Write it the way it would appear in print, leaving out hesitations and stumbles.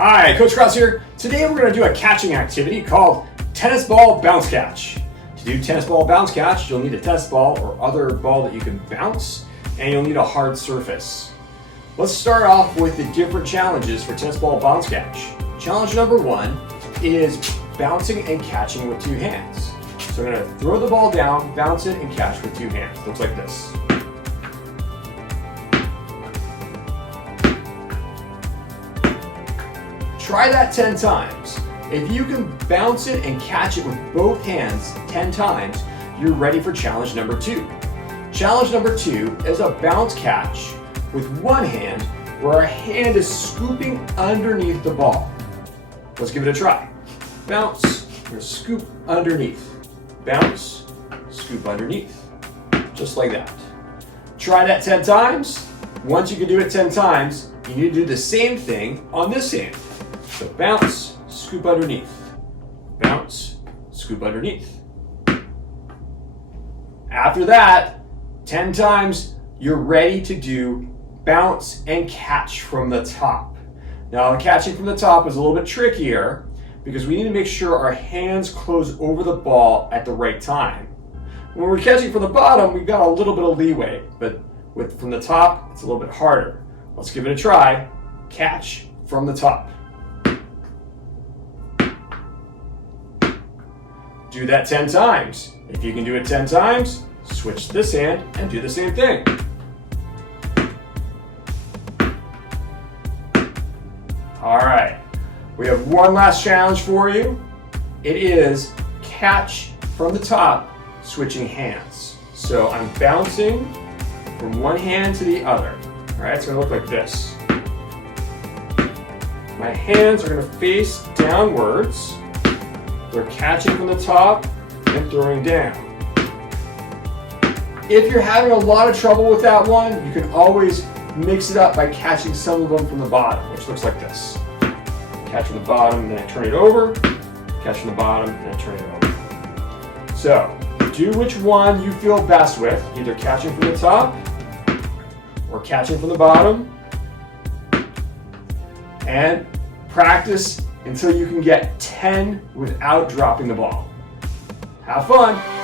Hi, Coach Krause here. Today we're going to do a catching activity called tennis ball bounce catch. To do tennis ball bounce catch, you'll need a tennis ball or other ball that you can bounce, and you'll need a hard surface. Let's start off with the different challenges for tennis ball bounce catch. Challenge number one is bouncing and catching with two hands. So I'm going to throw the ball down, bounce it, and catch with two hands. Looks like this. Try that 10 times. If you can bounce it and catch it with both hands 10 times, you're ready for challenge number two. Challenge number two is a bounce catch with one hand where our hand is scooping underneath the ball. Let's give it a try. Bounce, we're gonna scoop underneath. Bounce, scoop underneath. Just like that. Try that 10 times. Once you can do it 10 times, you need to do the same thing on this hand. So bounce, scoop underneath. Bounce, scoop underneath. After that, 10 times, you're ready to do bounce and catch from the top. Now, the catching from the top is a little bit trickier because we need to make sure our hands close over the ball at the right time. When we're catching from the bottom, we've got a little bit of leeway, but from the top, it's a little bit harder. Let's give it a try. Catch from the top. Do that 10 times. If you can do it 10 times, switch this hand and do the same thing. All right, we have one last challenge for you. It is catch from the top, switching hands. So I'm bouncing from one hand to the other. All right, it's gonna look like this. My hands are gonna face downwards. They're catching from the top and throwing down. If you're having a lot of trouble with that one, you can always mix it up by catching some of them from the bottom, which looks like this. Catch from the bottom, then I turn it over. Catch from the bottom, then I turn it over. So, do which one you feel best with, either catching from the top or catching from the bottom. And practice until you can get 10 without dropping the ball. Have fun.